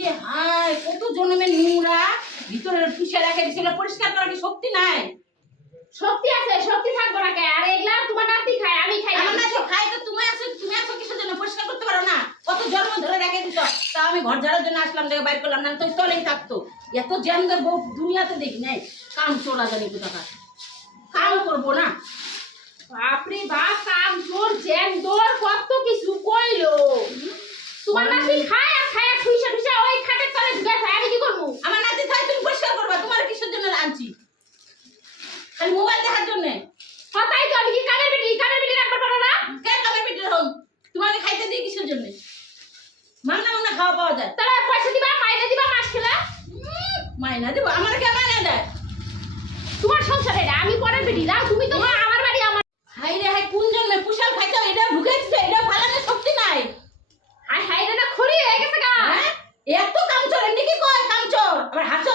ইয়ে হায় কত জন্মের নোংরা ভিতরে পুষে রেখে দিছিল, পরিষ্কার করার কি শক্তি নাই? শক্তি আছে, শক্তি থাকবো না কে? আর এগুলা তোমার নাতি খায়, আমি খাই না। আমার না সব খাই তো তুমি আছো কিসের জন্য? পরিষ্কার করতে পারো না? কত জন্ম ধরে রেখে দিছো, তা আমি ঘর ঝাড়ার জন্য আসলাম, দেখে বাইর করলাম না তো তলেই থাকতো। এত জ্যামদের বউ দুনিয়াতে দেখি নাই। কাম চোরা জানি কোথাকার, কাম করবো না। বাপরে বাপ, কাম চোর জেন্দর কত কিছু কইলো। তোমার নাতি খায় আর খায় ঠুইসা ঠুইসা ওই খাটের তলে ঢুকে খায়, আমি কি করবো? আমার নাতি খাই, তুমি পরিষ্কার করবা। তোমার কিসের জন্য আনছি? খালি মোবাইল দেখার জন্য? হতাই তো, আমি কি কানের বেটি রাখবার পারো না? কে কামের পিঠের হোক? তোমাকে খাইতে দিই কিসের জন্য? মাংনা খাওয়া পাওয়া যায়। তাহলে পয়সা দিবা, মাইনে দিবা মাস খেলা? মাইনা দিব? আমার কে মাইনা দেয়? তোমার সংসার এটা, আমি পরের বেটি দাও, তুমি তো আমার বাড়ি আমার। হাই রে হাই, কোন জন্মে পুষাল খাইছো? এটা ঢুকেছে, এটা ফালানোর শক্তি নাই। হাই হাই, এটা খড়ি হয়ে গেছে গা। হ্যাঁ? এত কামচোর, এমনি কি কয় কামচোর? আবার হাসো